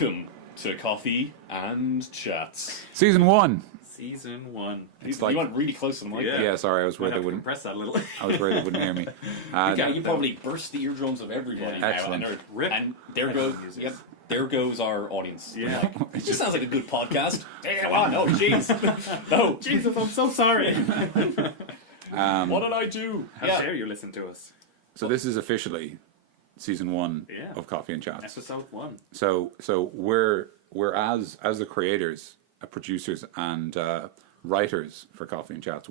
Welcome to Coffee and Chats. Season 1. Season 1. You went really close to the mic. Yeah. Yeah, sorry, I was worried they wouldn't. Press that a little. I was worried they wouldn't hear me. You probably burst the eardrums of everybody. Yeah. Excellent. And there goes, yep, there goes our audience. Yeah. Like, this sounds like a good podcast. Damn, oh, no, jeez. No. Jesus, I'm so sorry. What did I do? How dare you listen to us? So this is officially season 1 Yeah. of Coffee and Chats. Episode 1. So we're as the creators, producers, and writers for Coffee and Chats.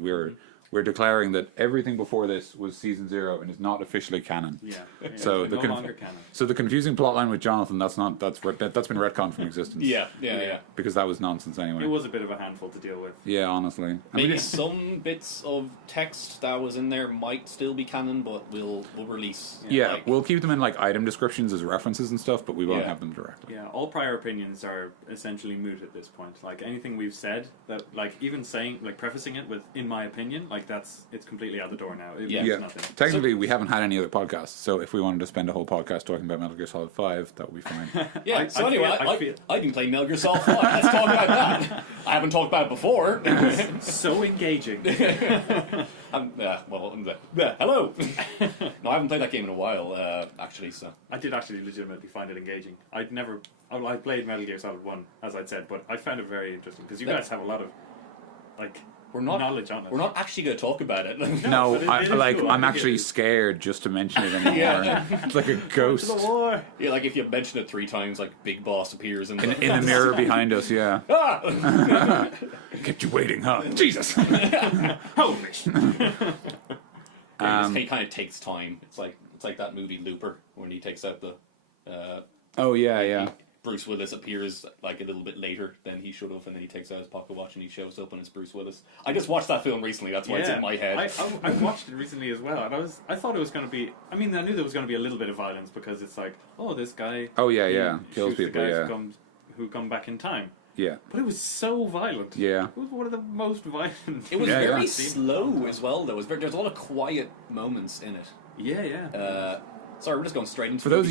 We're declaring that everything before this was season 0 and is not officially canon. Yeah. So no longer canon. So the confusing plotline with Jonathan, that's been retconned from existence. Yeah. Because that was nonsense anyway. It was a bit of a handful to deal with. Yeah, honestly. Maybe some bits of text that was in there might still be canon, but we'll release. Yeah, we'll keep them in like item descriptions as references and stuff, but we won't have them directly. Yeah, all prior opinions are essentially moot at this point. Like anything we've said, that like even saying, like prefacing it with "in my opinion," like it's completely out the door now. It means nothing. Technically, we haven't had any other podcasts, so if we wanted to spend a whole podcast talking about Metal Gear Solid 5, that would be fine. Yeah. I've been playing Metal Gear Solid 5. Let's talk about that. I haven't talked about it before. So engaging. Hello. No, I haven't played that game in a while, actually. So I did actually legitimately find it engaging. I played Metal Gear Solid 1, as I'd said, but I found it very interesting because you guys have a lot of knowledge on it. We're not actually going to talk about it. No, but it is cool. I'm actually scared just to mention it anymore. Yeah. It's like a ghost. To the war. Yeah, like if you mention it 3 times, like Big Boss appears In the mirror behind us, yeah. Ah! Kept you waiting, huh? Jesus! Holy shit. This game kind of takes time. It's like that movie Looper when he takes out the. Oh, yeah. Bruce Willis appears like a little bit later than he should have, and then he takes out his pocket watch and he shows up and it's Bruce Willis. I just watched that film recently. That's why it's in my head. I watched it recently as well, and I thought it was going to be. I mean, I knew there was going to be a little bit of violence because it's like, oh, this guy. Oh, yeah. Kills Shoots the people, guys yeah. who come back in time. Yeah. But it was so violent. Yeah. It was one of the most violent. It was Yeah, very yeah. slow as well, though. There's a lot of quiet moments in it. Yeah. Sorry, we're just going straight into For those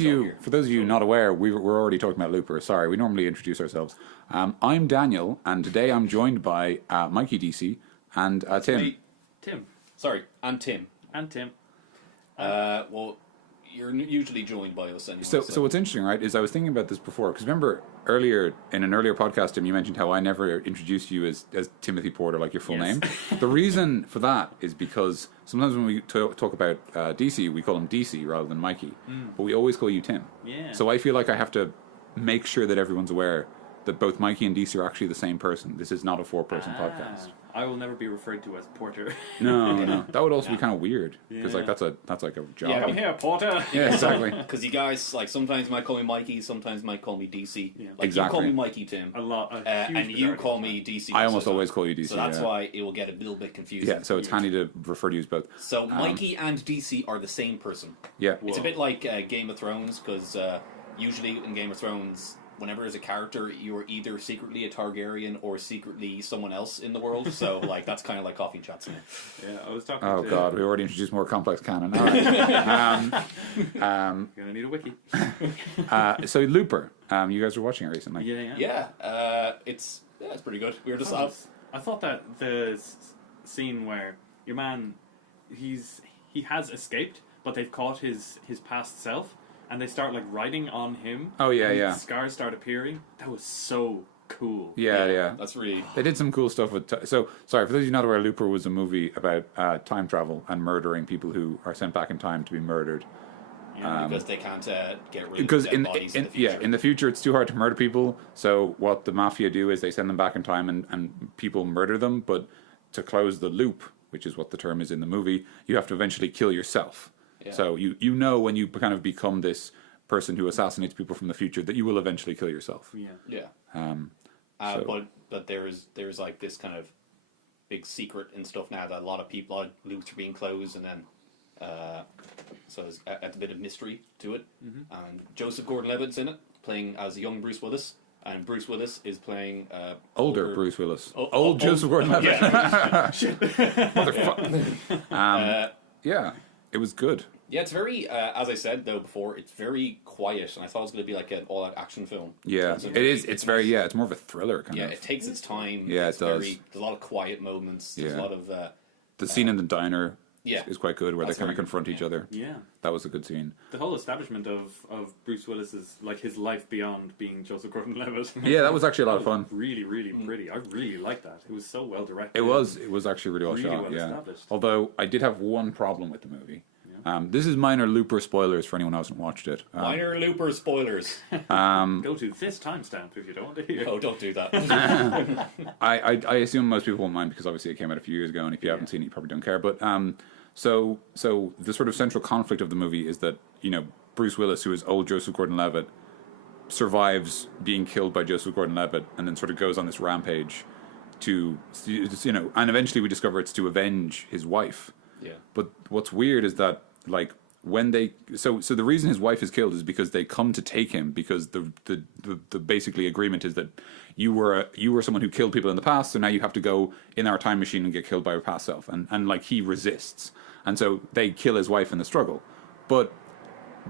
of you not aware, we're already talking about Looper. Sorry, we normally introduce ourselves. I'm Daniel, and today I'm joined by Mikey DC and Tim. Tim. Sorry, and Tim. And Tim. Well, you're usually joined by us anyway. So what's interesting, right, is I was thinking about this before, because remember in an earlier podcast, Tim, you mentioned how I never introduced you as Timothy Porter, like your full name. The reason for that is because sometimes when we talk about DC, we call him DC rather than Mikey, but we always call you Tim. Yeah. So I feel like I have to make sure that everyone's aware that both Mikey and DC are actually the same person. This is not a 4-person podcast. I will never be referred to as Porter. No. That would also be kind of weird, because Yeah. that's like a job. Yeah, Come here, Porter. Yeah, exactly. Because you guys, like, sometimes you might call me Mikey, sometimes you might call me DC. Yeah. Like, Exactly. you call me Mikey, Tim. A lot. And you call me DC. I almost so- always call you DC. So that's yeah. why it will get a little bit confusing. Yeah, so it's handy to refer to you as both. So Mikey and DC are the same person. Yeah. It's a bit like Game of Thrones, because usually in Game of Thrones, whenever there's a character, you're either secretly a Targaryen or secretly someone else in the world. So like that's kind of like Coffee and Chats now. Yeah, I was talking Oh to... god, we already introduced more complex canon. All right. You're gonna need a wiki. So Looper, you guys were watching it recently. Yeah. It's pretty good. We were just I thought that the scene where your man, he has escaped, but they've caught his past self, and they start like writing on him. Oh, yeah, and yeah. Scars start appearing. That was so cool. Yeah. That's really. They did some cool stuff with. So sorry for those of you not aware, Looper was a movie about time travel and murdering people who are sent back in time to be murdered. Because they can't get rid of Because dead bodies in the future. in the future it's too hard to murder people. So what the mafia do is they send them back in time and people murder them. But to close the loop, which is what the term is in the movie, you have to eventually kill yourself. Yeah. So you know when you kind of become this person who assassinates people from the future that you will eventually kill yourself. Yeah. But there's like this kind of big secret and stuff now that a lot of loops are being closed, and then so there's a bit of mystery to it. And Joseph Gordon-Levitt's in it, playing as a young Bruce Willis. And Bruce Willis is playing older Bruce Willis. Old Joseph Gordon-Levitt. Yeah. Motherfucker. Yeah, it was good. Yeah, it's very, as I said though before, it's very quiet, and I thought it was going to be like an all-out action film. Yeah, So it is. It's very. Yeah, it's more of a thriller kind Yeah, of. it takes its time. Yeah, it's it does. There's a lot of quiet moments. There's a lot of. The scene in the diner Yeah. is quite good, where they That's kind of very good, confront each other. Yeah. That was a good scene. The whole establishment of Bruce Willis's, like, his life beyond being Joseph Gordon-Levitt. Yeah, that was actually a lot of fun. Really, really pretty. I really liked that. It was so well directed. It was actually really well Really shot. well Yeah. established. Although I did have one problem with the movie. This is minor Looper spoilers for anyone who hasn't watched it. Minor Looper spoilers. Go to this timestamp if you don't want to hear. Oh, don't do that. I assume most people won't mind because obviously it came out a few years ago, and if you haven't seen it, you probably don't care. But so the sort of central conflict of the movie is that Bruce Willis, who is old Joseph Gordon-Levitt, survives being killed by Joseph Gordon-Levitt, and then sort of goes on this rampage to and eventually we discover it's to avenge his wife. Yeah. But what's weird is that like when they so the reason his wife is killed is because they come to take him because the basically agreement is that you were someone who killed people in the past, so now you have to go in our time machine and get killed by your past self, and like he resists, and so they kill his wife in the struggle. But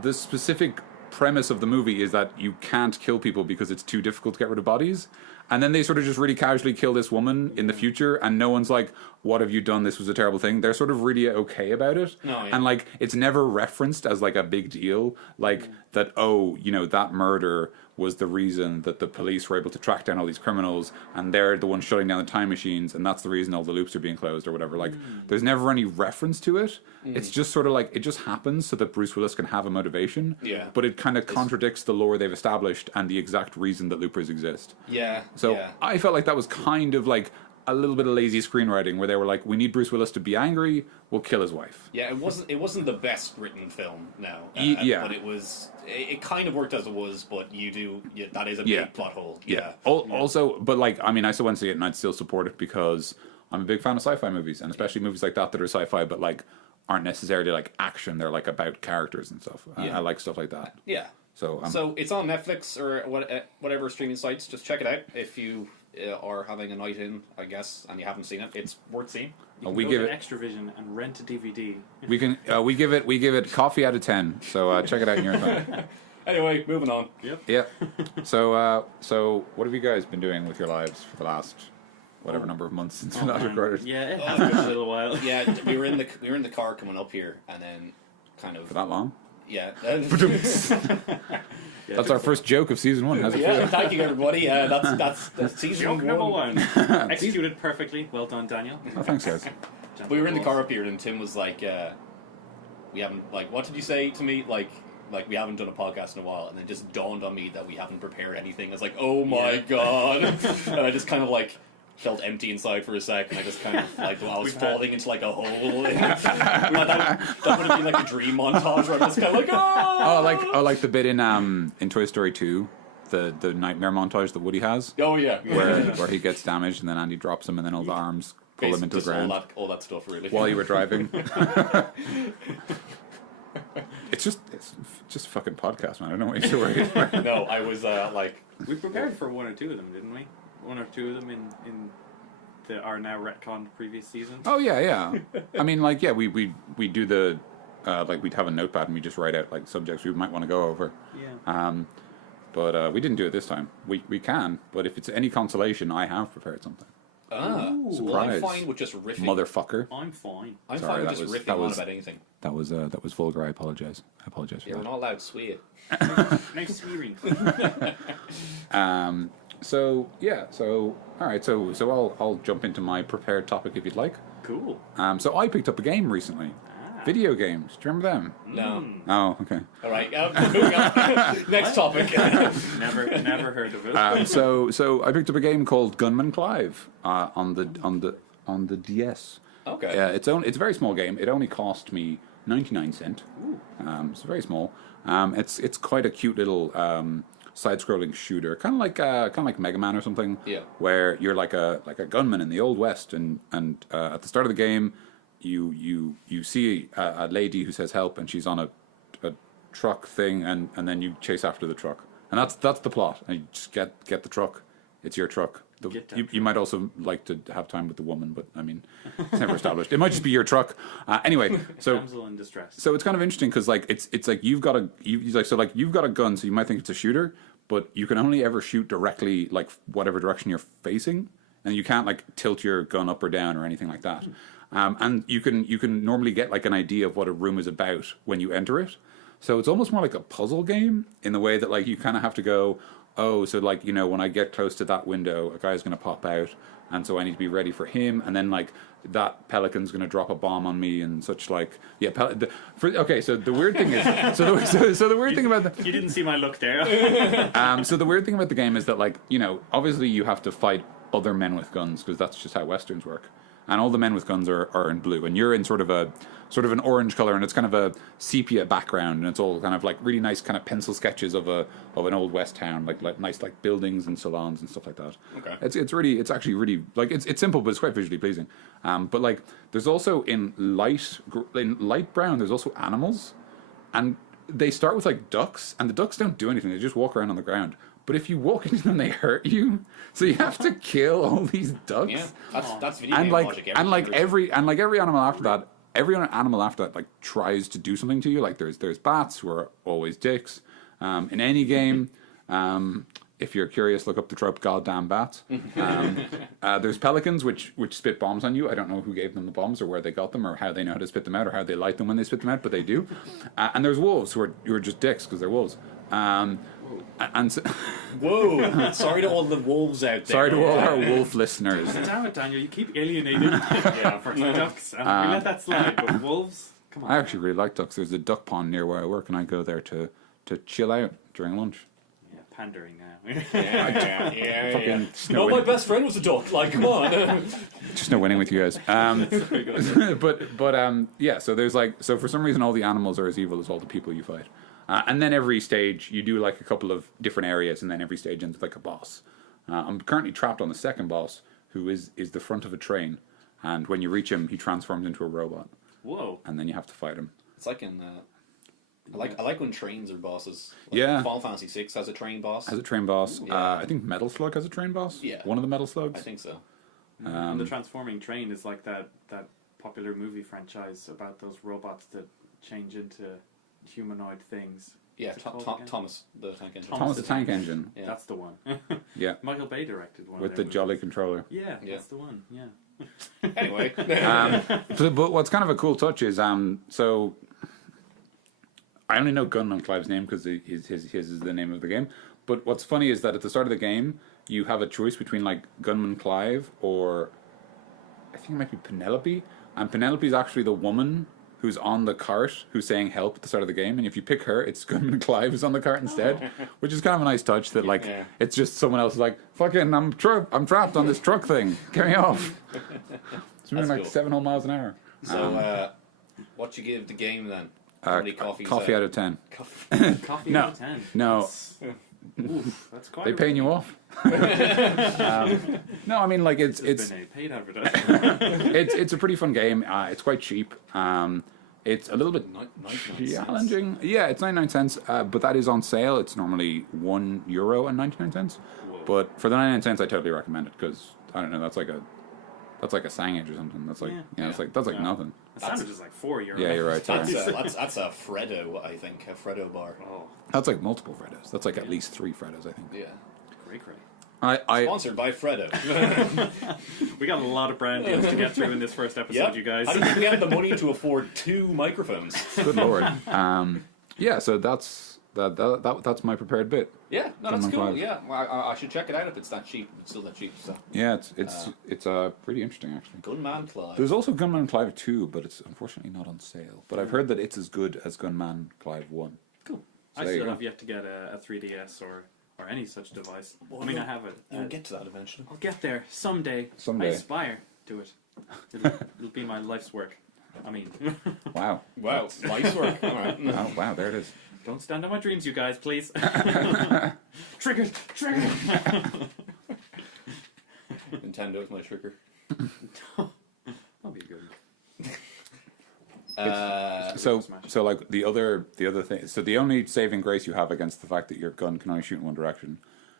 the specific premise of the movie is that you can't kill people because it's too difficult to get rid of bodies. And then they sort of just really casually kill this woman in the future, and no one's like, what have you done? This was a terrible thing. They're sort of really okay about it. No, yeah. And like, it's never referenced as like a big deal. Like that, that murder was the reason that the police were able to track down all these criminals, and they're the ones shutting down the time machines, and that's the reason all the loops are being closed or whatever. Like, there's never any reference to it. It's just sort of like, it just happens so that Bruce Willis can have a motivation. Yeah. But it kind of contradicts the lore they've established and the exact reason that loopers exist. Yeah. So yeah. I felt like that was kind of like a little bit of lazy screenwriting, where they were like, we need Bruce Willis to be angry, we'll kill his wife. Yeah, it wasn't the best written film, no. Yeah. But it kind of worked as it was, but that is a big plot hole. Yeah. Also, but like, I mean, I still went to see it and I'd still support it because I'm a big fan of sci-fi movies, and especially movies like that are sci-fi, but like aren't necessarily like action. They're like about characters and stuff. I like stuff like that. Yeah. So it's on Netflix or whatever streaming sites. Just check it out if you are having a night in, I guess, and you haven't seen it. It's worth seeing. We give it Extravision and rent a DVD. we give it coffee out of 10. So check it out in your phone. Anyway, moving on. Yep. Yeah. So what have you guys been doing with your lives for the last whatever number of months since we last recorded? Yeah, it has been a little while. Yeah, we were in the car coming up here, and then kind of For that long? yeah. That's our first joke of season 1. How's it Yeah, feel? thank you everybody. That's season Joke number 1. 1. Executed perfectly. Well done, Daniel. Oh, thanks, guys. We were in the car up here, and Tim was like, "We haven't what did you say to me? Like we haven't done a podcast in a while," and it just dawned on me that we haven't prepared anything. I was like, "Oh my god!" And I just kind of like felt empty inside for a sec, and I just kind of like I was falling into like a hole. that would have been like a dream montage where I was kind of like, "Oh!" like the bit in Toy Story 2, the nightmare montage that Woody has. Oh yeah, where he gets damaged and then Andy drops him and then all the arms pull him into the ground. All that stuff, really. While you were driving. It's just a fucking podcast, man. I don't know what you're worried about. No, I was we prepared for one or two of them, didn't we? One or two of them in our now retconned previous seasons. Oh yeah. I mean, like, yeah, we do the like we'd have a notepad and we just write out like subjects we might want to go over. Yeah. But we didn't do it this time. We can, but if it's any consolation, I have prepared something. well, I'm fine with just riffing. Motherfucker. I'm fine. I'm Sorry, fine with just riffing on about anything. That was vulgar. I apologize for Yeah, we're that. not allowed to swear. Nice swearing. So all right. So I'll jump into my prepared topic if you'd like. Cool. So I picked up a game recently. Video games. Do you remember them? No. Oh, okay. All right. Moving on. Next topic. Never heard of it. So I picked up a game called Gunman Clive on the DS. Okay. Yeah, it's a very small game. It only cost me 99 cents. It's very small. It's quite a cute little side-scrolling shooter, kind of like Mega Man or something. Yeah. Where you're like a gunman in the Old West, and at the start of the game, you see a lady who says help, and she's on a truck thing, and then you chase after the truck, and that's the plot. And you just get the truck, It's your truck. Get that You might also like to have time with the woman, but I mean, it's never established. It might just be your truck. Anyway, so Damsel in distress. so it's kind of interesting because like it's like you've got a gun, so you might think it's a shooter, but you can only ever shoot directly like whatever direction you're facing, and you can't like tilt your gun up or down or anything like that. And you can normally get like an idea of what a room is about when you enter it. So it's almost more like a puzzle game in the way that like you kind of have to go, oh, so like, you know, when I get close to that window, a guy's going to pop out, and so I need to be ready for him, and then like that pelican's going to drop a bomb on me and such like, yeah. Okay, so the weird thing is, so the weird thing about the You didn't see my look there. so the weird thing about the game is that like, you know, obviously you have to fight other men with guns because that's just how Westerns work. And all the men with guns are in blue, and you're in sort of an orange color, and it's kind of a sepia background, and it's all kind of like really nice kind of pencil sketches of an old west town, like nice like buildings and salons and stuff like that. Okay. It's actually really like it's simple, but it's quite visually pleasing. But like there's also in light brown, there's also animals, and they start with like ducks, and the ducks don't do anything; they just walk around on the ground. But if you walk into them, they hurt you. So you have to kill all these ducks. Yeah, that's video And game like logic. every animal after that, like tries to do something to you. Like there's bats who are always dicks. In any game, if you're curious, look up the trope "goddamn bats." There's pelicans which spit bombs on you. I don't know who gave them the bombs or where they got them or how they know how to spit them out or how they light them when they spit them out, but they do. And there's wolves who are just dicks because they're wolves. And so, Whoa! Sorry to all the wolves out there. sorry to all our wolf listeners. Damn it, Daniel, you keep alienating for ducks. And we let that slide, but wolves? Come on. I actually really like ducks. There's a duck pond near where I work, and I go there to chill out during lunch. Yeah, pandering now. Yeah. Fucking No, my best friend was a duck. Like, come on. Just no winning with you guys. But yeah. So there's like for some reason all the animals are as evil as all the people you fight. And then every stage, you do like a couple of different areas, and then every stage ends with like a boss. I'm currently trapped on the second boss, who is the front of a train, and when you reach him, he transforms into a robot. Whoa. And then you have to fight him. It's like in. I like when trains are bosses. Like Yeah. Final Fantasy VI has a train boss. Has a train boss. Yeah. I think Metal Slug has a train boss. Yeah. One of the Metal Slugs. I think so. And the transforming train is like that popular movie franchise about those robots that change into humanoid things. Yeah, What's it called again? Thomas the Tank Engine. Thomas the Tank Engine. Yeah. That's the one. Yeah. Michael Bay directed one With of the their jolly movies. controller. Yeah, Yeah. that's the one. Yeah. Anyway. But what's kind of a cool touch is so I only know Gunman Clive's name because his is the name of the game. But what's funny is that at the start of the game, you have a choice between like Gunman Clive or I think it might be Penelope, and Penelope's actually the woman who's on the cart who's saying help at the start of the game, and if you pick her, it's Gunman Clive who's on the cart instead, which is kind of a nice touch that like it's just someone else like fucking I'm trapped on this truck thing, get me off. It's moving like cool. 7 whole miles an hour. So, what you give the game then? How many coffees? Coffee out of 10. Coffee No. out of 10. No. That's quite They a paying you off? No, I mean like it's been a paid advertisement. it's a pretty fun game. It's quite cheap. It's a little bit 99 cents. challenging. Yeah, it's 99 cents, but that is on sale. It's normally €1.99. Whoa. But for the 99 cents, I totally recommend it because I don't know. That's like a sandwich or something. That's like that's like nothing. A sandwich is like €4. Yeah, you're right. Sorry. That's a Freddo, I think. A Freddo bar. Oh, That's like multiple Freddos. That's like at least 3 Freddos, I think. Yeah. great. I Sponsored by Freddo. We got a lot of brand deals to get through in this first episode, Yep. you guys. How do you think we have the money to afford 2 microphones? good lord. Yeah, so that's my prepared bit. Yeah, no, that's Gunman cool. Clive. Yeah, well, I should check it out if it's that cheap. It's still that cheap. So, Yeah, it's pretty interesting actually. Gunman Clive. There's also Gunman Clive 2, but it's unfortunately not on sale. But I've heard that it's as good as Gunman Clive 1. Cool. So I there you still go. have yet to get a 3DS or any such device. Well, I mean, I have it. You'll get to that eventually. I'll get there someday. Someday. I aspire to it. It'll be my life's work. I mean, Wow. Wow, nice work. All right. Oh, wow, there it is. don't stand on my dreams, you guys, please. Triggered. Nintendo is my trigger. That'll be good. So like the other thing. So the only saving grace you have against the fact that your gun can only shoot in one direction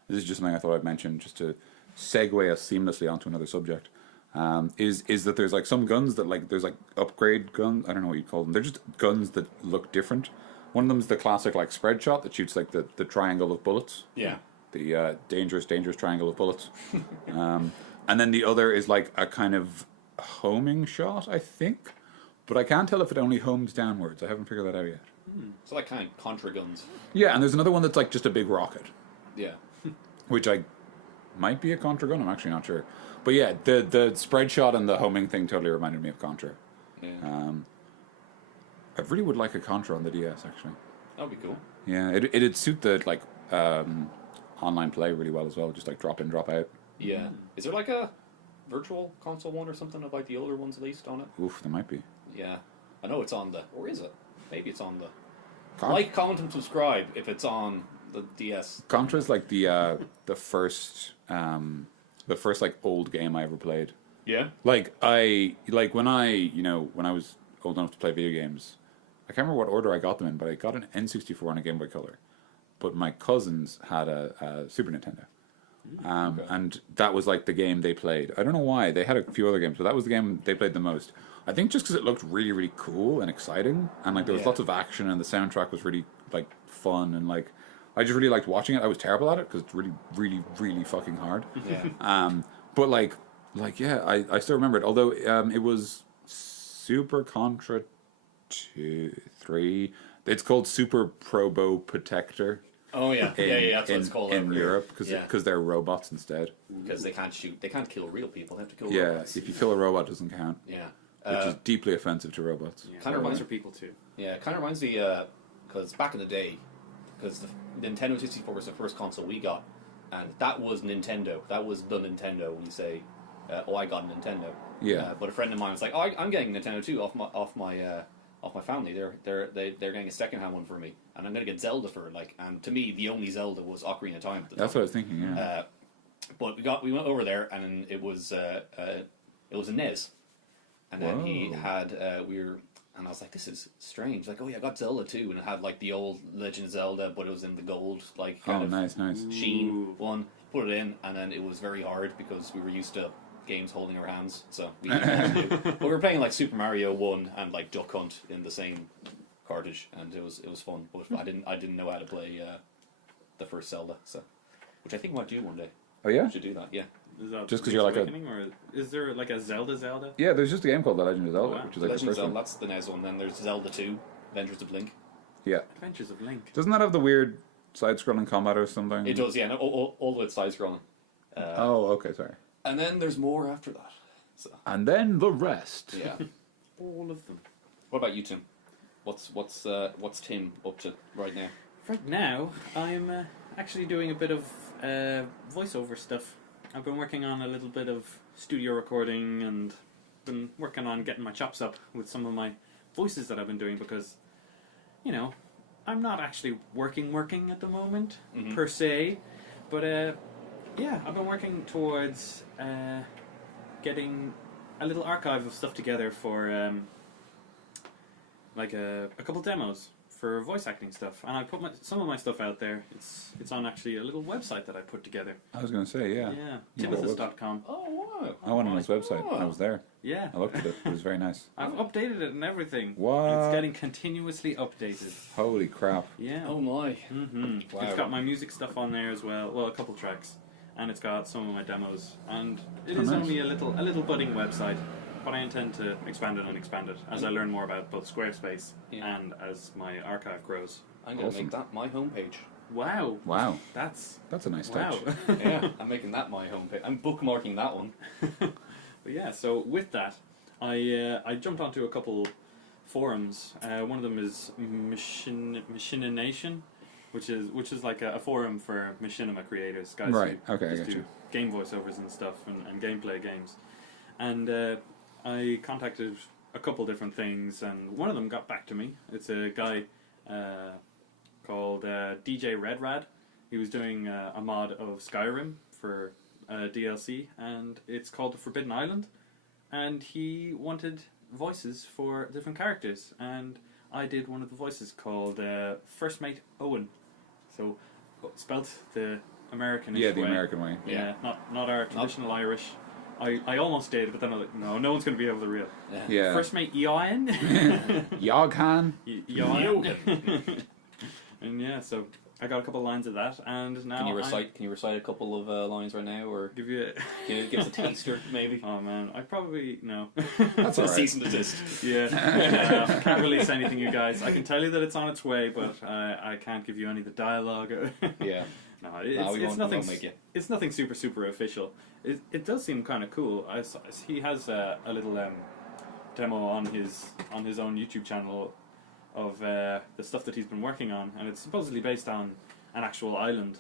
this is just something I thought I'd mention just to segue us seamlessly onto another subject. Is that there's like some guns that like there's like upgrade guns. I don't know what you'd call them. They're just guns that look different. One of them's the classic like spread shot that shoots like the triangle of bullets. Yeah. The dangerous triangle of bullets. And then the other is like a kind of homing shot, I think. But I can't tell if it only homes downwards. I haven't figured that out yet. So like kind of contra guns. Yeah, and there's another one that's like just a big rocket. Yeah. Which I might be a Contra gun, I'm actually not sure. But yeah, the spread shot and the homing thing totally reminded me of Contra. Yeah. I really would like a Contra on the DS, actually. That'd be cool. Yeah, it'd suit the like online play really well as well, just like drop in, drop out. Yeah. Is there like a virtual console one or something of like the older ones at least on it? Oof, there might be. Yeah. I know it's on the... Or is it? Maybe it's on the... Con- Like, comment, and subscribe if it's on the DS. Contra's like the first like old game I ever played. Yeah? Like when I was old enough to play video games, I can't remember what order I got them in, but I got an N64 and a Game Boy Color. But my cousins had a Super Nintendo. Okay. And that was like the game they played. I don't know why. They had a few other games, but that was the game they played the most. I think just because it looked really, really cool and exciting, and like there was lots of action, and the soundtrack was really like fun, and like I just really liked watching it. I was terrible at it because it's really, really, really fucking hard. Yeah. But like yeah, I still remember it. Although it was Super Contra 3. It's called Super Probo Protector. Oh, yeah. That's what it's called in over here. Europe because they're robots instead. Because they can't shoot. They can't kill real people. They have to kill Yeah, robots. if you kill a robot, it doesn't count. Yeah. Which is deeply offensive to robots. Yeah, Kinda robots reminds- are people too. Yeah, it kind of reminds me, because back in the day, because the Nintendo 64 was the first console we got, and that was Nintendo. That was the Nintendo when you say, I got a Nintendo. Yeah. But a friend of mine was like, I'm getting a Nintendo too off my family. They're getting a secondhand one for me, and I'm gonna get Zelda for it. Like, and to me, the only Zelda was Ocarina of Time. At the That's time. what I was thinking. Yeah. But we went over there, and it was a NES, and then he Whoa. had and I was like, this is strange. Like, oh yeah, I got Zelda too, and it had like the old Legend of Zelda, but it was in the gold like kind of nice. sheen Ooh. one. Put it in, and then it was very hard because we were used to games holding our hands, so we didn't know what to do. But we were playing like Super Mario 1 and like Duck Hunt in the same cartridge, and it was fun. But I didn't know how to play the first Zelda, so which I think I might do one day. Oh yeah. I should do that. Yeah. Is that Just 'cause you're like a- Awakening, or is there like a Zelda? Yeah, there's just a game called The Legend of Zelda, Wow. which is like Legend the of first Zelda, one. that's the NES one. Then there's Zelda 2, Adventures of Link. Yeah. Adventures of Link. Doesn't that have the weird side-scrolling combat or something? It does, yeah. No, all the way side scrolling. Oh, okay, sorry. And then there's more after that. So And then the rest. yeah. All of them. What about you, Tim? What's Tim up to right now? Right now, I'm actually doing a bit of voiceover stuff. I've been working on a little bit of studio recording and been working on getting my chops up with some of my voices that I've been doing because, you know, I'm not actually working at the moment, per se, but yeah, I've been working towards getting a little archive of stuff together for like a couple demos for voice acting stuff, and I put some of my stuff out there. It's on actually a little website that I put together. I was going to say, yeah. Timothus.com. Oh wow! I went on his website. I was there. Yeah, I looked at it. It was very nice. I've updated it and everything. What? It's getting continuously updated. Holy crap. Yeah. Oh my! Wow. It's got my music stuff on there as well. Well, a couple tracks, and it's got some of my demos. And it is nice. only a little budding website, but I intend to expand it as I learn more about both Squarespace and as my archive grows. I'm gonna Awesome. make that my homepage. Wow. Wow. That's a nice wow. touch. Yeah, I'm making that my homepage. I'm bookmarking that one. But yeah, so with that, I jumped onto a couple forums. One of them is Machination, which is like a forum for machinima creators, guys Right, who okay, I just get do you. game voiceovers and stuff and gameplay games. And I contacted a couple different things, and one of them got back to me. It's a guy called DJ Redrad. He was doing a mod of Skyrim for DLC, and it's called The Forbidden Island. And he wanted voices for different characters, and I did one of the voices called First Mate Owen. So spelt the American Yeah, way. the American way. Yeah, not our traditional Irish. I almost did, but then I was like, no one's going to be able to read. Yeah. First mate, Ian. Yoghan. Ian. And yeah, so I got a couple of lines of that, and now Can you recite a couple of lines right now, or give you. give us a taster maybe? Oh man, I probably no. That's all right. Cease and desist. Yeah, I can't release anything, you guys. I can tell you that it's on its way, but I can't give you any of the dialogue. Yeah. No, We it's won't nothing. make you. It's nothing super official. It does seem kind of cool. He has a little demo on his own YouTube channel of the stuff that he's been working on, and it's supposedly based on an actual island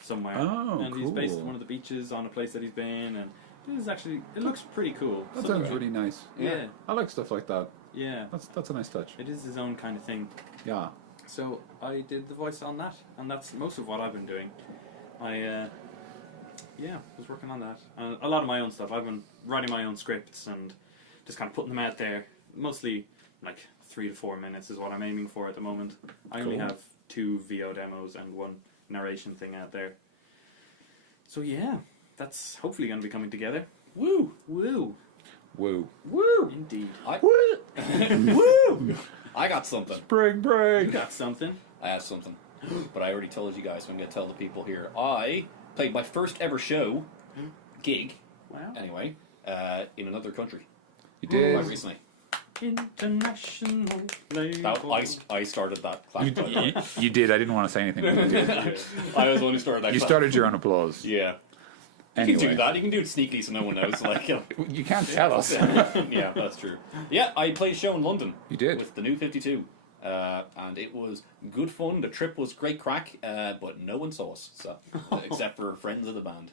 somewhere. Oh, and he's based cool. one of the beaches on a place that he's been, and it looks pretty cool. That sounds really nice. Yeah. I like stuff like that. Yeah, That's a nice touch. it is his own kind of thing. Yeah. So I did the voice on that, and that's most of what I've been doing. I was working on that, and a lot of my own stuff. I've been writing my own scripts and just kind of putting them out there. Mostly like 3 to 4 minutes is what I'm aiming for at the moment. I only Cool. have 2 VO demos and 1 narration thing out there. So yeah, that's hopefully going to be coming together. Woo! Woo! Woo. Woo! Indeed. Woo! I got something. Spring You break. got something. I have something. But I already told you guys, so I'm going to tell the people here. I played my first ever gig, Wow. anyway, in another country. You did. Quite recently. International That, I started that clap. by the way. You did. I didn't want to say anything. But you did. I was the one who started that You clap. started your own applause. Yeah. You Anyway. can do that. You can do it sneakily so no one knows. Like, You can't tell us. yeah, that's true. Yeah, I played a show in London. You did. With the New 52. And it was good fun. The trip was great crack, but no one saw us, so except for friends of the band.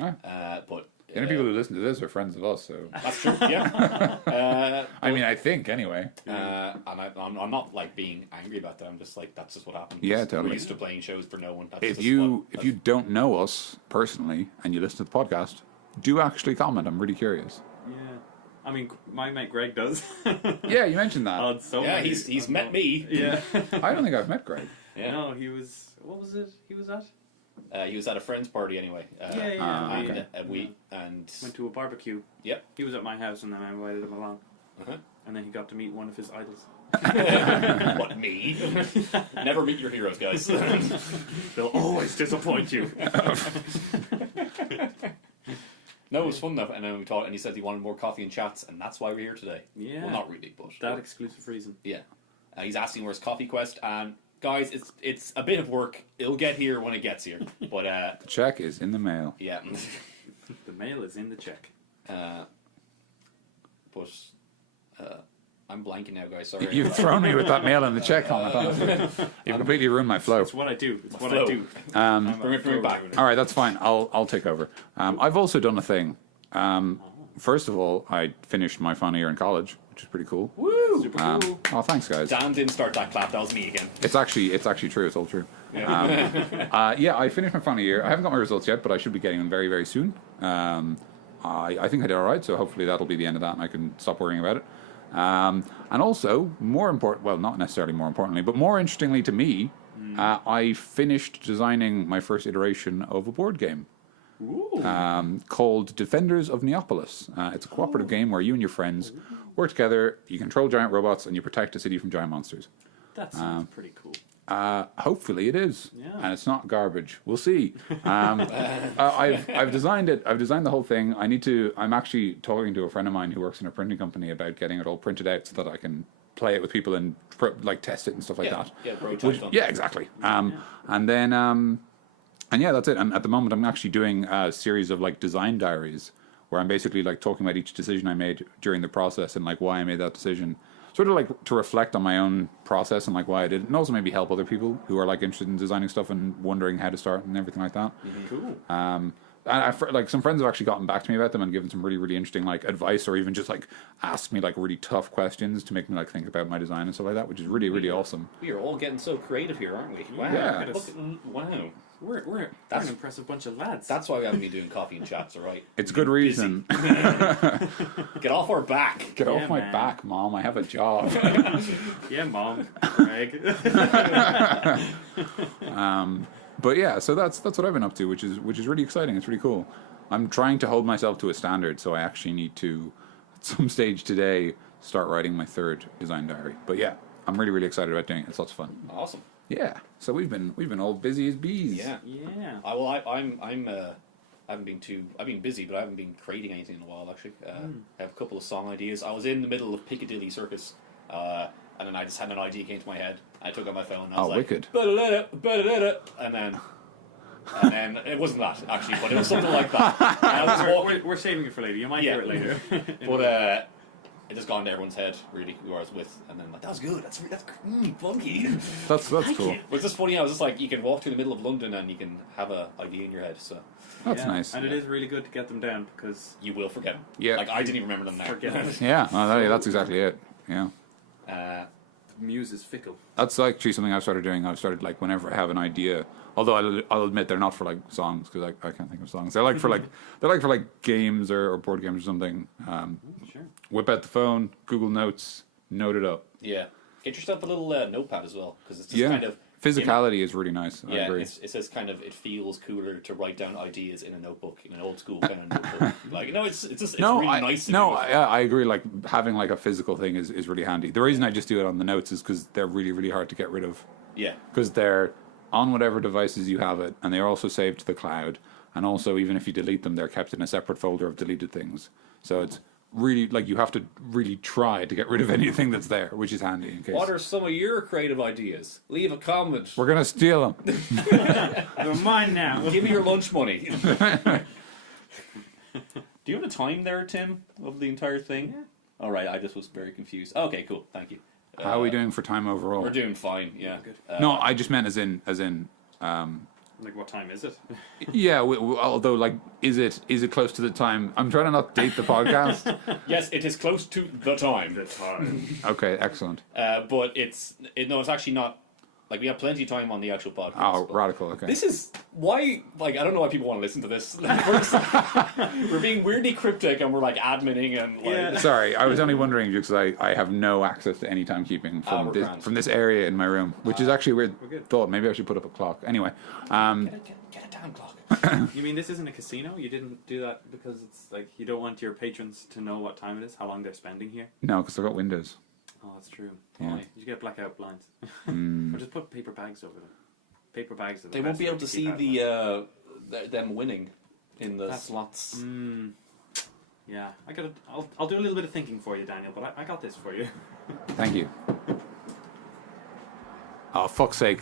Ah. But The only people who listen to this are friends of us, so. that's true. Yeah. I mean, I think anyway. And I'm not like being angry about that. I'm just like that's just what happened. Yeah, We're totally. used to playing shows for no one. That's If just you what- don't know us personally and you listen to the podcast, do actually comment. I'm really curious. Yeah. I mean, my mate Greg does. Yeah, you mentioned that. On so yeah, many- he's met me. Yeah. I don't think I've met Greg. Yeah. No, he was. What was it? He was at. He was at a friend's party anyway. Yeah. okay. We Went to a barbecue. Yep. He was at my house, and then I invited him along, Uh-huh. and then he got to meet one of his idols. What, me? Never meet your heroes, guys. They'll always disappoint you. No, it was fun though, and then we talked, and he said he wanted more coffee and chats, and that's why we're here today. Yeah. Well, not really, but That exclusive reason. yeah. He's asking where's Coffee Quest, and guys, it's a bit of work. It'll get here when it gets here, but The check is in the mail. yeah. The mail is in the check. But I'm blanking now, guys. Sorry. You've thrown me with that mail and the check comment, honestly. You've completely ruined my flow. It's what I do. It's what Flow. I do. Bring it back. All right, that's fine. I'll take over. I've also done a thing. First of all, I finished my final year in college, which is pretty cool. Woo! Super cool. Oh, thanks, guys. Dan didn't start that clap. That was me again. It's actually true. It's all true. Yeah, I finished my final year. I haven't got my results yet, but I should be getting them very, very soon. I think I did all right, so hopefully that'll be the end of that, and I can stop worrying about it. And also, more important, well, not necessarily more importantly, but more interestingly to me, I finished designing my first iteration of a board game. Ooh. Called Defenders of Neopolis. It's a cooperative game where you and your friends work together, you control giant robots, and you protect a city from giant monsters. That sounds pretty cool. Hopefully it is, Yeah. and it's not garbage. We'll see. I've designed it. I've designed the whole thing. I'm actually talking to a friend of mine who works in a printing company about getting it all printed out so that I can play it with people and test it and stuff like that. Yeah, prototype done. Yeah, exactly. And then and yeah, that's it. And at the moment, I'm actually doing a series of design diaries where I'm basically talking about each decision I made during the process and why I made that decision. Sort of to reflect on my own process and why I did it, and also maybe help other people who are interested in designing stuff and wondering how to start and everything like that. Cool. And some friends have actually gotten back to me about them and given some really, really interesting advice, or even just asked me really tough questions to make me think about my design and stuff like that, which is really, really awesome. We are all getting so creative here, aren't we? Wow. Yeah. Wow. We're an impressive bunch of lads. That's why we haven't been doing coffee and chats, all right? It's good reason. Get off our back. Get off my man. back, Mom. I have a job. Yeah, Mom. Greg. But yeah, so that's what I've been up to, which is really exciting. It's really cool. I'm trying to hold myself to a standard, so I actually need to, at some stage today, start writing my 3rd design diary. But yeah, I'm really, really excited about doing it. It's lots of fun. Awesome. Yeah. So we've been all busy as bees. Yeah. Yeah. I've been busy, but I haven't been creating anything in a while actually. I have a couple of song ideas. I was in the middle of Piccadilly Circus, and then I just had an idea came to my head. I took out my phone and I was like, wicked. And then it wasn't that actually, but it was something like that. And I was walking, We're saving it for later. You might hear it later. but it just got into everyone's head really who I was with, and then like that was good. That's funky. That's cool. But it's just funny. I was just like, you can walk through the middle of London and you can have an idea in your head. So That's nice. And it is really good to get them down because you will forget them. Yeah. Like I didn't even remember them now. Forget them. Yeah, that's exactly it. Yeah. Uh, The muse is fickle. That's actually something I've started doing. I've started like whenever I have an idea, although I'll admit they're not for like songs because I can't think of songs. They're like for like games or board games or something. Sure. Whip out the phone, Google Notes, note it up. yeah. Get yourself a little notepad as well because it's just Yeah. kind of Physicality is really nice. I Yeah, agree. it says kind of it feels cooler to write down ideas in a notebook, in an old school kind of notebook. Like it's really nice. To do. I agree. Like having like a physical thing is really handy. The reason I just do it on the notes is because they're really, really hard to get rid of. Yeah. Because they're on whatever devices you have it, and they are also saved to the cloud. And also, even if you delete them, they're kept in a separate folder of deleted things. So it's really like you have to really try to get rid of anything that's there, which is handy. In case What are some of your creative ideas? Leave a comment. we're gonna steal them. They're mine now. Give me your lunch money. Do you have a time there, Tim, of the entire thing? Yeah. All right, I just was very confused. Okay, cool. Thank you. How are we doing for time overall? We're doing fine. Yeah. Good. No, I just meant as in. Like, what time is it? Yeah, although like, is it close to the time? I'm trying to not date the podcast. Yes, it is close to the time. The time. Okay, excellent. But it's actually not. Like we have plenty of time on the actual podcast. Oh, but radical. Okay. This is why. Like I don't know why people want to listen to this. We're being weirdly cryptic and we're like adminning and like. Yeah. Sorry, I was only wondering because I have no access to any timekeeping from this area in my room, which is actually a weird good. thought. Maybe I should put up a clock. Anyway, Get a damn clock. You mean this isn't a casino? You didn't do that because it's like you don't want your patrons to know what time it is, how long they're spending here? no, because I've got windows. Oh, that's true. Yeah. Why? You get blackout blinds. Or just put paper bags over them. Paper bags are the They won't best be way able to keep see out them winning in the That's- slots. Yeah, I'll do a little bit of thinking for you, Daniel, but I got this for you. Thank you. Oh, fuck's sake.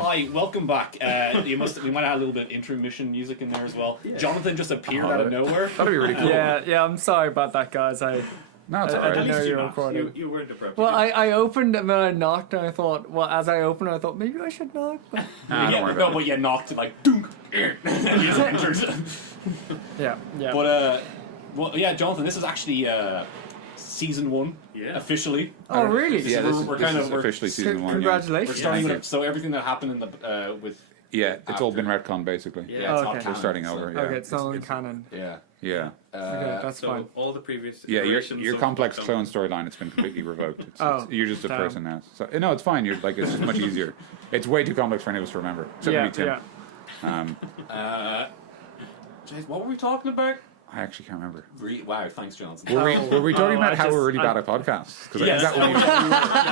Hi, welcome back. We might have a little bit of intermission music in there as well. Jonathan just appeared out of nowhere. That'd be really cool. Yeah, I'm sorry about that, guys. No, it's I alright. didn't know At least you were not. recording. You weren't abrupt. Well, I opened and then I knocked and I thought, as I opened, I thought maybe I should knock. But Nah, don't worry no, about but it. you knocked like dunk, and you just entered. yeah. But well, yeah, Jonathan, this is actually season 1 Yeah. officially. Oh, really? Yeah, this we're is kind of- officially season 1. Yeah. Congratulations. We're starting Thank with, so everything that happened in the with Yeah, it's all been retcon basically. yeah, it's Oh, not okay. canon, We're starting so- over. Yeah. Okay, it's not in canon. Yeah. Yeah. Okay, that's So fine. all the previous Yeah, iterations your of complex Pokemon- clone storyline, it's been completely revoked. Oh, You're just a damn. person now. So no, it's fine. You're like it's just much easier. It's way too complex for any of us to remember. Except Yeah, me, Tim. yeah. Jeez, what were we talking about? I actually can't remember. Wow, thanks, Jonathan. Were we talking about I how just- we're really bad at podcasts? Because Yes. I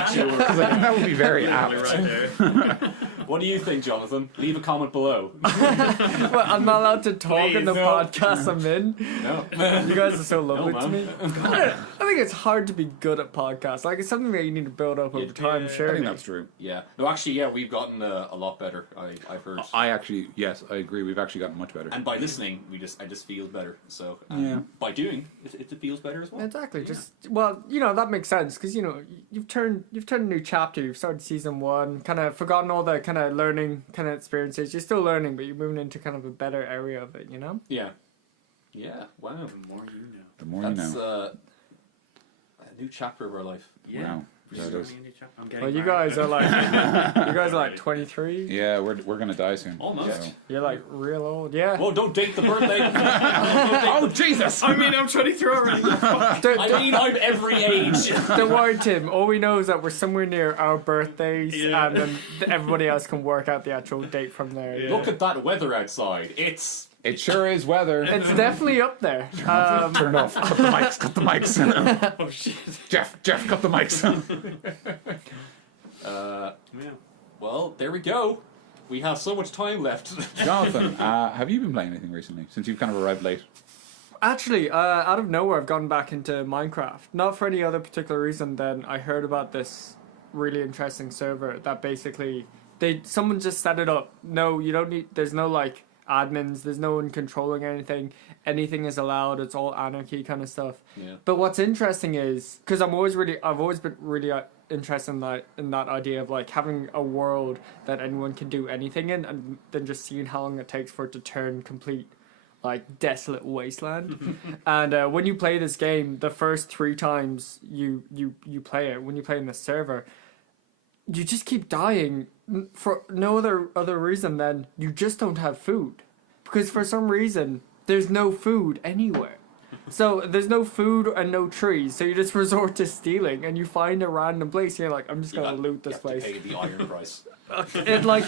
think that would be very apt. Right there. What do you think, Jonathan? Leave a comment below. Well, I'm not allowed to talk in Please, the no. podcast I'm in. No. You guys are so lovely to man. me. I think it's hard to be good at podcasts. Like, it's something that you need to build up over time, yeah. I sure. think that's true. Yeah. No, actually, yeah, we've gotten a lot better. I've heard. I actually, yes, I agree. We've actually gotten much better. And by listening, I just feel better. So Yeah. by doing, it feels better as well. Exactly. Just that makes sense because you've turned a new chapter. You've started season 1, kind of forgotten all the kind of learning kind of experiences. You're still learning, but you're moving into kind of a better area of it. You know. Yeah. Yeah. Wow. The more you know. The more you That's know. new chapter of our life. Yeah. Wow. Yeah, it is. I'm getting Well, you married. guys are like 23. Yeah, we're gonna die soon. Almost. so. You're like real old. Yeah. Whoa, don't date the birthday. Oh Jesus! I mean, I'm 23 already. I'm every age. Don't worry, Tim. All we know is that we're somewhere near our birthdays, Yeah. and then everybody else can work out the actual date from there. Yeah. Look at that weather outside. It's It sure is weather. It's definitely up there. Turn it off. Cut the mics. Cut the mics. Oh shit. Jeff, cut the mics. Yeah. well, there we go. We have so much time left. Jonathan, have you been playing anything recently since you've kind of arrived late? Actually, out of nowhere, I've gone back into Minecraft. Not for any other particular reason than I heard about this really interesting server that basically someone just set it up. No, you don't need. There's no like admins. There's no one controlling anything. Anything is allowed. It's all anarchy kind of stuff. Yeah. But what's interesting is because I've always been really interested in that idea of like having a world that anyone can do anything in, and then just seeing how long it takes for it to turn complete like desolate wasteland. And when you play this game, the first 3 times you play it, when you play in the server, you just keep dying for no other reason than you just don't have food, because for some reason there's no food anywhere. So there's no food and no trees, so you just resort to stealing, and you find a random place. And you're like, I'm just gonna loot this place. You have to pay the iron price. It like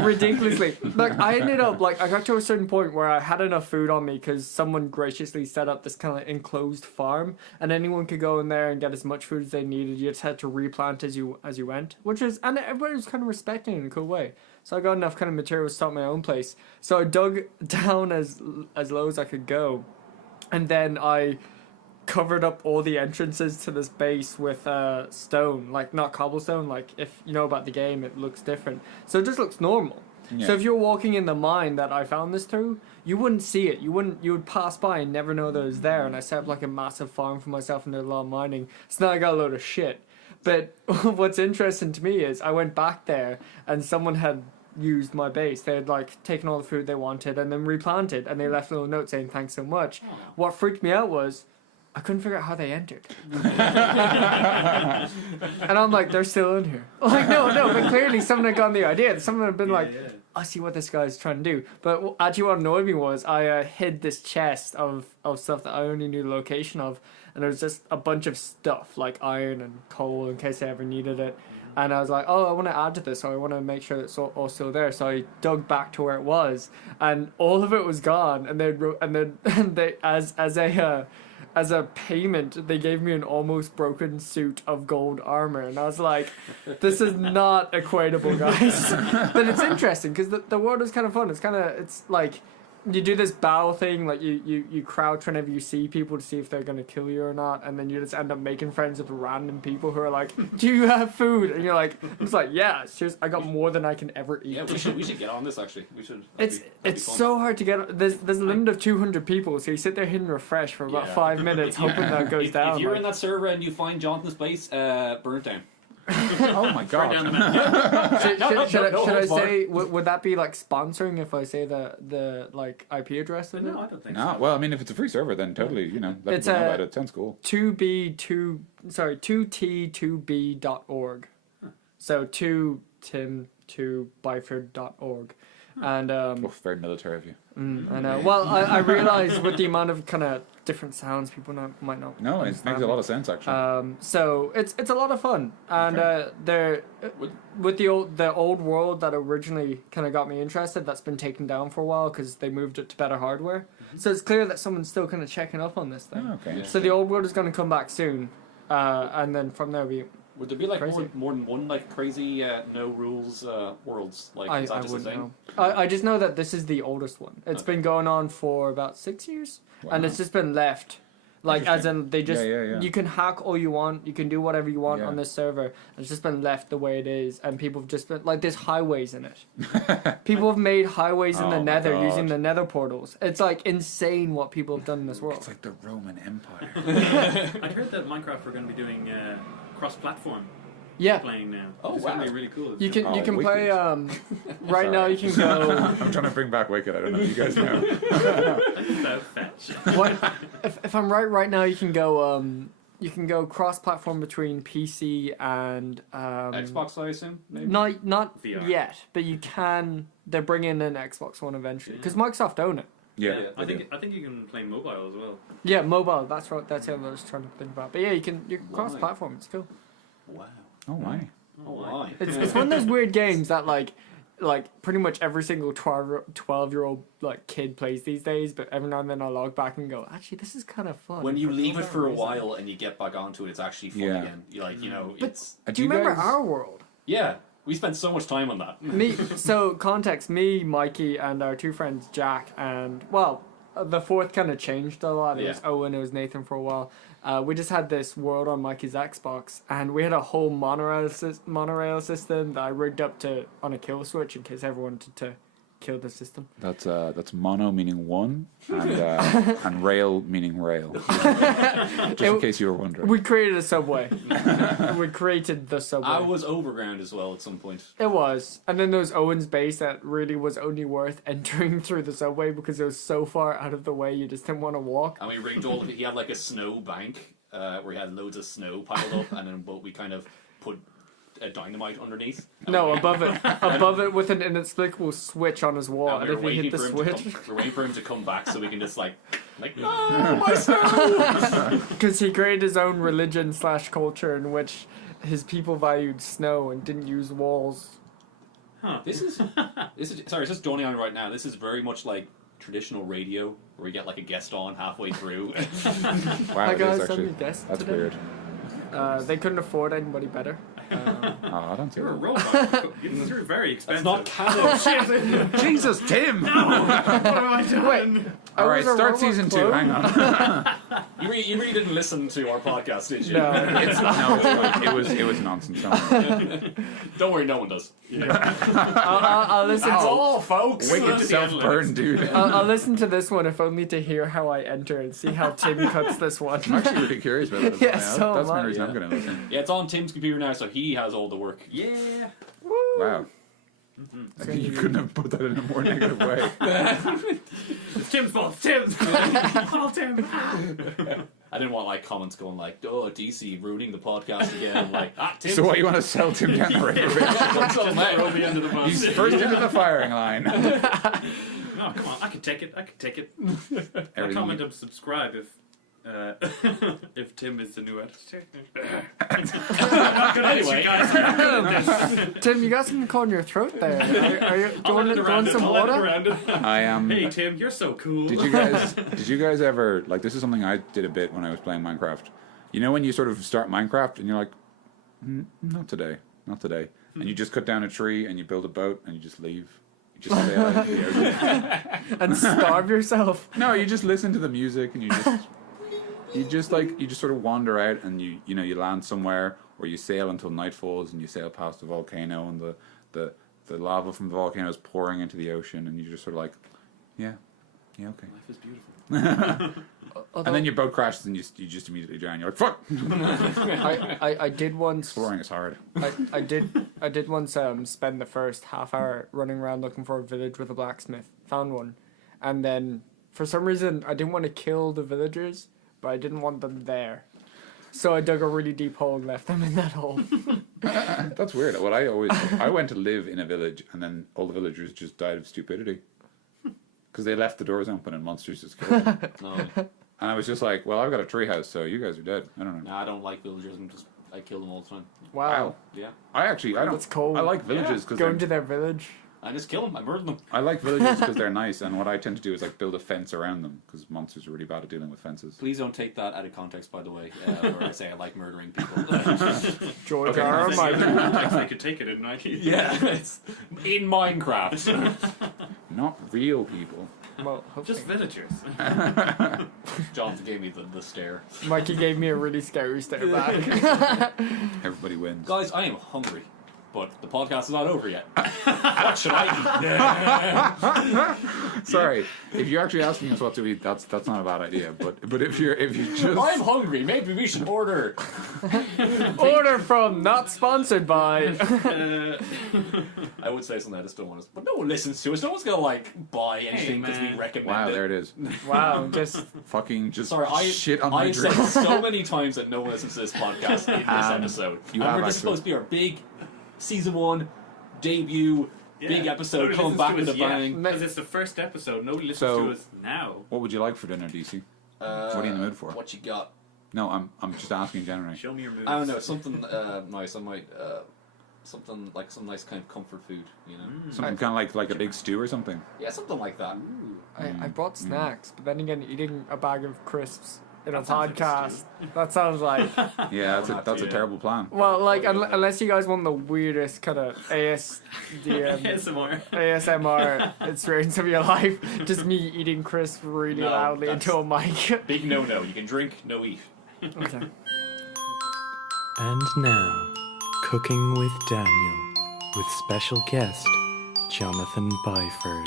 ridiculously. Like I ended up like I got to a certain point where I had enough food on me because someone graciously set up this kind of enclosed farm, and anyone could go in there and get as much food as they needed. You just had to replant as you went, and everybody was kind of respecting it in a cool way. So I got enough kind of material to start my own place. So I dug down as low as I could go, and then I covered up all the entrances to this base with stone, like not cobblestone. Like if you know about the game, it looks different. So it just looks normal. Yeah. So if you're walking in the mine that I found this through, you wouldn't see it. You would pass by and never know that it was there. And I set up like a massive farm for myself and did a lot of mining. So now I got a load of shit. But what's interesting to me is I went back there and someone had used my base. They had like taken all the food they wanted and then replanted, and they left a little note saying thanks so much. Oh. What freaked me out was I couldn't figure out how they entered. And I'm like, they're still in here. Like, no, but clearly someone had gotten the idea. Someone had been like, yeah. I see what this guy's trying to do. But actually what annoyed me was I hid this chest of stuff that I only knew the location of, and there was just a bunch of stuff, like iron and coal in case I ever needed it. And I was like, oh, I want to add to this, so I want to make sure it's all still there. So I dug back to where it was, and all of it was gone. And they as a payment, they gave me an almost broken suit of gold armor, and I was like, this is not equatable, guys. But it's interesting because the world is kind of fun. It's like you do this bow thing, like you crouch whenever you see people to see if they're gonna kill you or not, and then you just end up making friends with random people who are like, do you have food? And you're like, it's like, yeah, seriously, I got more than I can ever eat. Yeah, we should get on this actually. We should. It's so hard to get. There's a limit of 200 people, so you sit there hitting refresh for about 5 minutes, hoping that goes down. If you're like- in that server and you find Jonathan's place, burn it down. Oh my Right down the god. map. Should I holds barred. say would that be like sponsoring if I say the like IP address of it? No, I don't think No, so. well, I mean, if it's a free server, then totally, let It's people know a- about it. Sounds cool. 2t2b.org. So 2 Tim 2 Byford.org. And Oh, very military of you. I know. Well, I realize with the amount of kind of different sounds, people might not. No, it understand makes a me. lot of sense actually. So it's a lot of fun, and they're with the old world that originally kind of got me interested. That's been taken down for a while because they moved it to better hardware. So it's clear that someone's still kind of checking up on this thing. Oh, okay. Yeah. So the old world is going to come back soon, and then from there Would there be like Crazy. more than one like crazy no rules worlds? Like I is that just the wouldn't same? know. I just know that this is the oldest one. It's Okay. been going on for about 6 years, and Wow. it's just been left. Like as in they just Yeah. you can hack all you want, you can do whatever you want Yeah. on this server. It's just been left the way it is, and people have just been like there's highways in it. People have made highways in Oh the my Nether God. using the Nether portals. It's like insane what people have done in this world. It's like the Roman Empire. I'd heard that Minecraft were going to be doing cross-platform Yeah, playing now. Oh, It's going wow. to be really cool. you can Oh, play. wicked. Right now you can go. I'm trying to bring back Wicked. I don't know if you guys know. About fetch. What if I'm right now you can go you can go cross-platform between PC and Xbox, I assume. Maybe? not VR. yet, but you can. They're bringing in Xbox One eventually because Microsoft own it. Yeah, I think you can play mobile as well. Yeah, mobile. That's right. That's what I was trying to think about. But yeah, you can cross-platform. It's cool. Wow. Oh my. Oh, why? It's one of those weird games that like pretty much every single 12-year-old like kid plays these days. But every now and then I log back and go, actually, this is kind of fun. When you leave it some for a reason. while and you get back onto it, it's actually fun Yeah. again. You like, But it's do you remember guys- our world? yeah. We spent so much time on that. So context, me, Mikey, and our two friends, Jack, and, well, the fourth kind of changed a lot. It was Yeah. Owen, it was Nathan for a while. We just had this world on Mikey's Xbox, and we had a whole monorail system that I rigged up on a kill switch in case everyone wanted to kill the system. That's mono meaning one, and rail meaning rail. Just in case you were wondering. We created a subway. We created the subway. I was overground as well at some point. It was. And then there was Owen's base that really was only worth entering through the subway because it was so far out of the way you just didn't want to walk. And we rigged all of it. He had like a snow bank where he had loads of snow piled up, and then we kind of put a dynamite underneath. No, above it with an inexplicable switch on his wall. And we're if he hit the we're waiting for him to come back so we can just like no, my snow! Because he created his own religion/culture in which his people valued snow and didn't use walls. Huh. This is sorry, it's just dawning on me right now. This is very much like traditional radio where we get like a guest on halfway through. Wow, Hi it guys, is I'm actually. your guest That's today. weird. They couldn't afford anybody better. Oh, I don't see You're a that. robot. You're very expensive. That's not canon. Jesus, Tim! What have I done? Wait, All right, was a start robot season 2. clone? Hang on. You really didn't listen to our podcast, did you? No. No, it was nonsense. Don't worry, no one does. I'll listen. That's To, all, folks. Wicked self-burn, dude. I'll listen to this one if only to hear how I enter and see how Tim cuts this one. I'm actually really curious about that. Yeah, so That's am one I, reason yeah. I'm going to listen. Yeah, it's on Tim's computer now, so he has all the work. Yeah. Wow. I think you couldn't have put that in a more negative way. It's Tim's fault. Tim's fault. Tim. I didn't want like comments going like, "Oh, DC ruining the podcast again." Like, Tim. So what, you want to sell Tim down the river? Throw the end of the bus. He's first into the firing line. No, come on. I can take it. I'll Everything comment you- and subscribe if Tim is the new editor. Anyway, Tim, you got something caught in your throat there. Are you going some water? I am. Hey Tim, you're so cool. Did you guys ever, like, this is something I did a bit when I was playing Minecraft. You know when you sort of start Minecraft and you're like, not today. And you just cut down a tree and you build a boat and you just leave. You just sail out into the ocean. And starve yourself? No, you just listen to the music and you just sort of wander out and you land somewhere or you sail until night falls and you sail past the volcano and the lava from the volcano is pouring into the ocean and you just sort of like, yeah, okay. life is beautiful. And then your boat crashes and you just immediately drown. You're like, fuck! I did once. Exploring is hard. I did once spend the first half hour running around looking for a village with a blacksmith. Found one, and then for some reason I didn't want to kill the villagers, but I didn't want them there. So I dug a really deep hole and left them in that hole. That's weird. What I went to live in a village and then all the villagers just died of stupidity because they left the doors open and monsters just killed them. No, And I was just like, well, I've got a treehouse, so you guys are dead. I don't know. I don't like villagers. I kill them all the time. Wow. Yeah, I don't. That's cool. I like villages because Go into their village. I just kill them. I murder them. I like villages because they're nice, and what I tend to do is like build a fence around them because monsters are really bad at dealing with fences. Please don't take that out of context, by the way, where I say I like murdering people. George Okay. R. R. Martin. I could take it in Nike. Yeah, it's in Minecraft. Not real people. Well, hopefully. Just villagers. Jonathan gave me the stare. Mikey gave me a really scary stare back. Everybody wins. Guys, I am hungry, but the podcast is not over yet. What should I eat? Sorry, if you're actually asking us what to eat, that's not a bad idea. But if you just I'm hungry. Maybe we should order. Order from, not sponsored by. I would say something I just don't want to, but no one listens to us. No one's gonna like buy anything because we man. recommend wow, it. there it is. Wow, just Fucking just Sorry, shit on my I said drink. so many times that no one listens to this podcast in this episode. you And have we're just actually. supposed to be our big season 1 debut, big episode, Nobody come listens back to with a us yet, bang. because it's the first episode. Nobody listens So- to us now. What would you like for dinner, DC? What are you in the mood for? What you got? No, I'm just asking generally. Show me your moves. I don't know, something nice. I might something like some nice kind of comfort food, you know? Something kind of like a big stew or something. Yeah, something like that. I brought snacks, but then again, eating a bag of crisps in a That sounds like a podcast, that sounds like... Yeah, that's a Yeah. terrible plan. Well, like, unless you guys want the weirdest kind of ASMR. ASMR experience of your life, just me eating crisps really No, loudly that's- into a mic. Big no-no. You can drink, no eat. Okay. And now, Cooking with Daniel, with special guest, Jonathan Byford.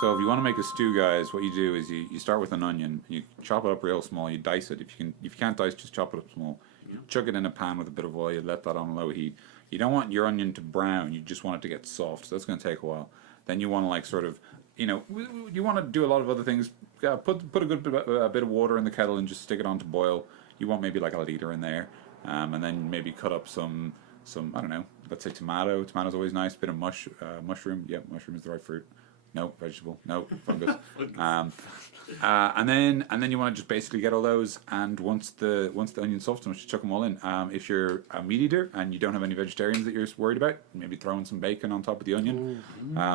So if you want to make a stew, guys, what you do is you start with an onion, you chop it up real small, you dice it. If you can't dice, just chop it up small. You chuck it in a pan with a bit of oil, you let that on low heat. You don't want your onion to brown, you just want it to get soft, so that's going to take a while. Then you want to like sort of, you know, you want to do a lot of other things. Put a good bit of water in the kettle and just stick it on to boil. You want maybe like a liter in there, and then maybe cut up some I don't know, let's say tomato. Tomato's always nice. Bit of mushroom. Yeah, mushroom is the right fruit. No, vegetable. No, fungus. And then you want to just basically get all those. And once the onion's soft enough, you chuck them all in. If you're a meat eater and you don't have any vegetarians that you're worried about, maybe throw in some bacon on top of the onion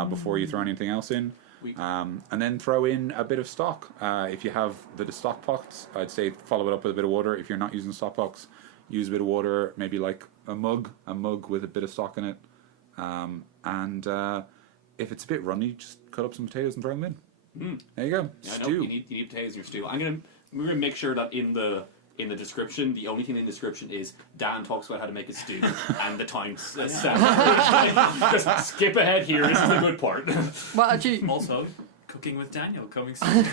before you throw anything else in. And then throw in a bit of stock. If you have the stock pots, I'd say follow it up with a bit of water. If you're not using stock pots, use a bit of water, maybe like a mug with a bit of stock in it. And if it's a bit runny, just cut up some potatoes and throw them in. There you go. Yeah, I know Stew. you need potatoes in your stew. We're gonna make sure that in the description, the only thing in the description is Dan talks about how to make a stew and the time set. Just skip ahead here. This is the good part. Well, actually, Also, Cooking with Daniel coming soon.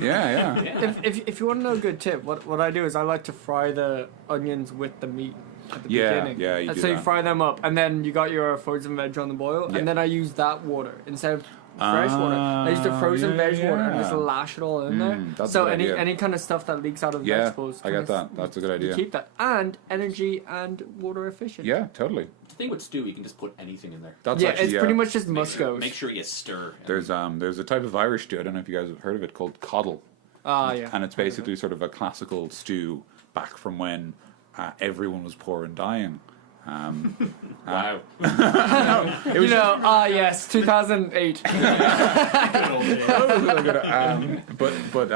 Yeah. if you want to know a good tip, what I do is I like to fry the onions with the meat at the beginning. Yeah, you And do so you that. fry them up, and then you got your frozen veg on the boil, Yeah. and then I use that water instead of fresh water. I use the frozen veg water and just yeah. lash it all in there. that's a So good any idea. kind of stuff that leaks out of the Yeah, vegetables, I get that. That's a good idea. you keep that, and energy and water efficient. Yeah, totally. The thing with stew, you can just put anything in there. That's Yeah, actually, it's pretty much just muscos. Make sure you stir. There's a type of Irish stew. I don't know if you guys have heard of it, called coddle. Ah, yeah. And it's basically sort of a classical stew back from when everyone was poor and dying. Wow. You know, yes, 2008. but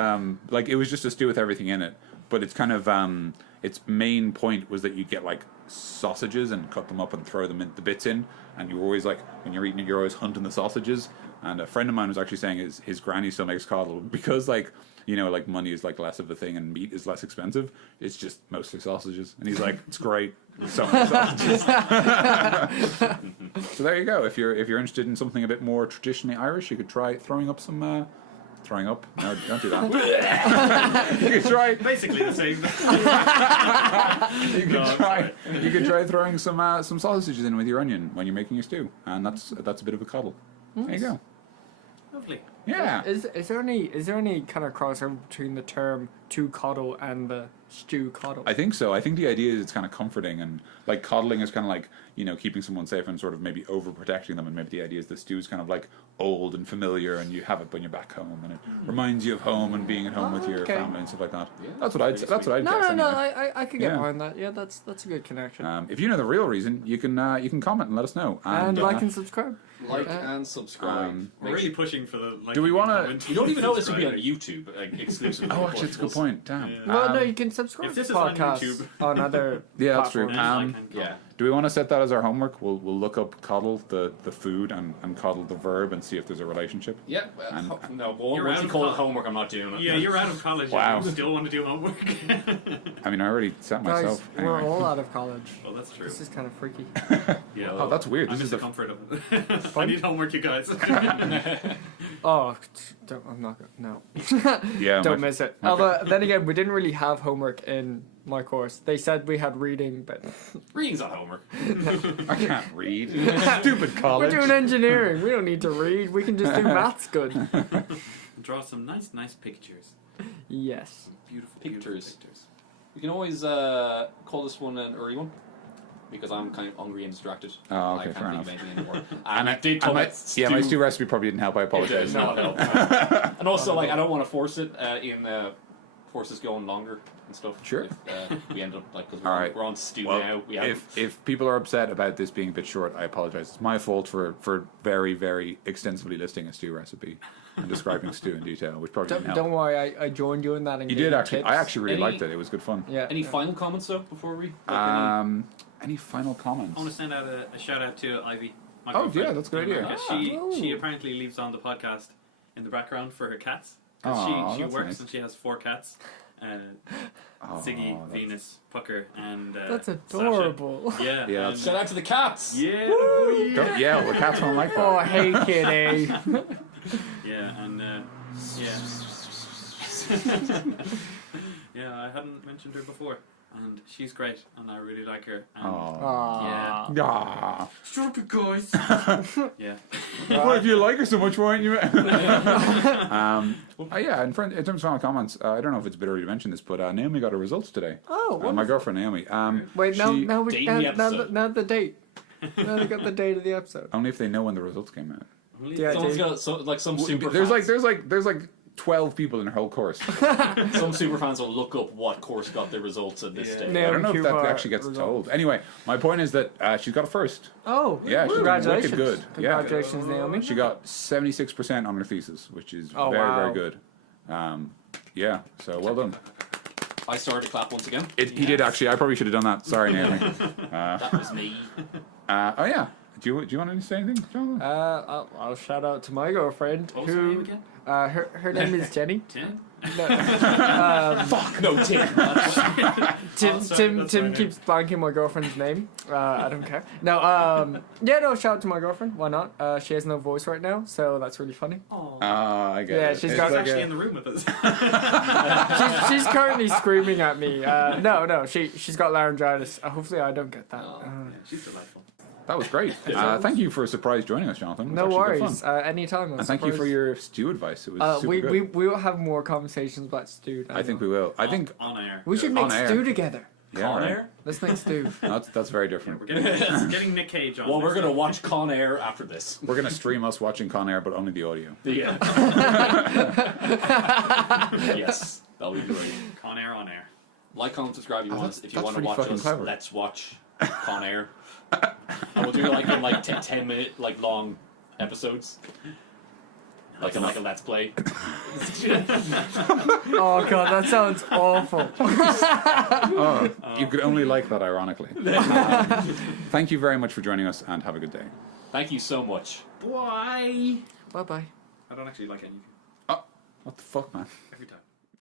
like it was just a stew with everything in it. But it's kind of its main point was that you get like sausages and cut them up and throw them in the bits in, and you were always like when you're eating it, you're always hunting the sausages. And a friend of mine was actually saying his granny still makes coddle because like, you know, like money is like less of a thing and meat is less expensive. It's just mostly sausages, and he's like, it's great, so many sausages. So there you go. If you're interested in something a bit more traditionally Irish, you could try throwing up some. Throwing up? No, don't do that. You could try. Basically the same. You could try throwing some sausages in with your onion when you're making your stew, and that's a bit of a coddle. There you go. Lovely. Yeah. Is there any kind of crossover between the term to coddle and the stew coddle? I think so. I think the idea is it's kind of comforting, and like coddling is kind of like, you know, keeping someone safe and sort of maybe overprotecting them, and maybe the idea is the stew is kind of like old and familiar, and you have it when you're back home, and it reminds you of home and being at home with your okay. family and stuff like that. Yeah, that's what I'd pretty guess. No, Anyway. I could get Yeah. behind that. Yeah, that's a good connection. If you know the real reason, you can comment and let us know. And like and subscribe. Like and subscribe. We're really pushing for the Do we wanna- comment, You don't even know this would be on subscribe. YouTube exclusively. Oh, actually, it's a good point. Damn. Yeah. Well, no, Um, you can subscribe if to this is on podcasts YouTube- on other Yeah, that's true. platforms. Yeah. Do we want to set that as our homework? We'll look up coddle, the food, and coddle, the verb, and see if there's a relationship. Yeah. And- No, but You're once out you of call it college. homework, I'm not doing it. Yeah, you're out of college. Wow. And you still want to do homework. I mean, I already set Guys, myself. we're Anyway. all out of college. Well, that's true. This is kind of freaky. Yeah. Oh, that's weird. I This miss is the the comfort of it. I need homework, you guys. Oh, I'm not gonna. No. yeah. Don't my- miss it. Although, then again, we didn't really have homework in my course. They said we had reading, but Reading's not homework. I can't read. Stupid we're college. doing engineering. We don't need to read. We can just do maths good. Draw some nice pictures. Yes. Beautiful Pictures. pictures. We can always call this one an early one. Because I'm kind of hungry and distracted. Oh, okay, I can't fair think enough. of anything anymore. And I did And call my, it yeah, my stew. stew recipe probably didn't help. I It apologize. does not help. And also, like, I don't want to force it force us going longer and stuff. Sure. If, we end up like because All right. we're on stew Well, now. We have if people are upset about this being a bit short, I apologize. It's my fault for very, very extensively listing a stew recipe and describing stew in detail, which probably didn't help. Don't worry, I joined you in that. And You gave did actually. tips. I actually really Any- liked it. It was good fun. Yeah. any yeah. final comments though before we? Any final comments? I want to send out a shout out to Ivy. my Oh, girlfriend yeah, that's a good in idea. America. Ah. She apparently leaves on the podcast in the background for her cats. 'Cause Aw, she that's works nice. and she has 4 cats. Oh, Siggy, that's- Venus, Pucker, and That's Sasha. adorable. Yeah. Yeah, and- Shout out to the cats. Yeah. Don't yell. The cats don't like Oh, that. hey, kitty. Yeah, and yeah. Yeah, I hadn't mentioned her before, and she's great, and I really like her. And Aw. Yeah. Aw. Stop it, guys. Yeah. Well, if you like her so much, why aren't you? Yeah, in terms of final comments, I don't know if it's a bit early to mention this, but Naomi got her results today. Oh, My wonderful. girlfriend Naomi. Wait, she- now Date the episode. the date. Now they got the date of the episode. Only if they know when the results came out. Yeah, Someone's dude. got some super. There's fans. like 12 people in her whole course. Some super fans will look up what course got the results at this Yeah. stage. No. I don't know if that Cuba actually gets results. told. Anyway, my point is that she's got a first. Oh, Yeah, she's congratulations. wicked good. Yeah. Congratulations, Naomi. She got 76% on her thesis, which is Oh, very, wow. very good. Yeah, so well done. I started to clap once again. He did actually. I probably should have done that. Sorry, Naomi. That was me. Oh yeah. Do you want to say anything, Jonathan? I'll shout out to my girlfriend What was her name who again? her name is Jenny. Tim? No, No, Tim. Tim Oh, sorry, that's Tim my keeps blanking my girlfriend's name. I don't care. No, shout out to my girlfriend. Why not? She has no voice right now, so that's really funny. Oh. I get Yeah, it. she's It's got She's like actually a- in the room with us. She's currently screaming at me. She's got laryngitis. Hopefully, I don't get that. Yeah, she's delightful. That was great. Thank you for a surprise joining us, Jonathan. It was No actually good worries. fun. Anytime. I'm And thank you for surprised. your stew advice. It was super we, good. we will have more conversations about stew. I think we will. I think On air. we should On make air. stew together. yeah, Con right. Air? Let's make stew. That's very different. We're getting Nick Cage on. Well, we're this. gonna watch Con Air after this. We're gonna stream us watching Con Air, but only the audio. Yeah. Yes, that'll be great. Con Air on air. Like, comment, subscribe if you want. If you that's want to pretty watch fucking us, clever. let's watch Con Air. And we'll do like in 10-minute long episodes. Like a let's play. Oh god, that sounds awful. Oh, you could only like that ironically. Thank you very much for joining us, and have a good day. Thank you so much. Why? Bye bye. I don't actually like anything. What the fuck, man? Every time.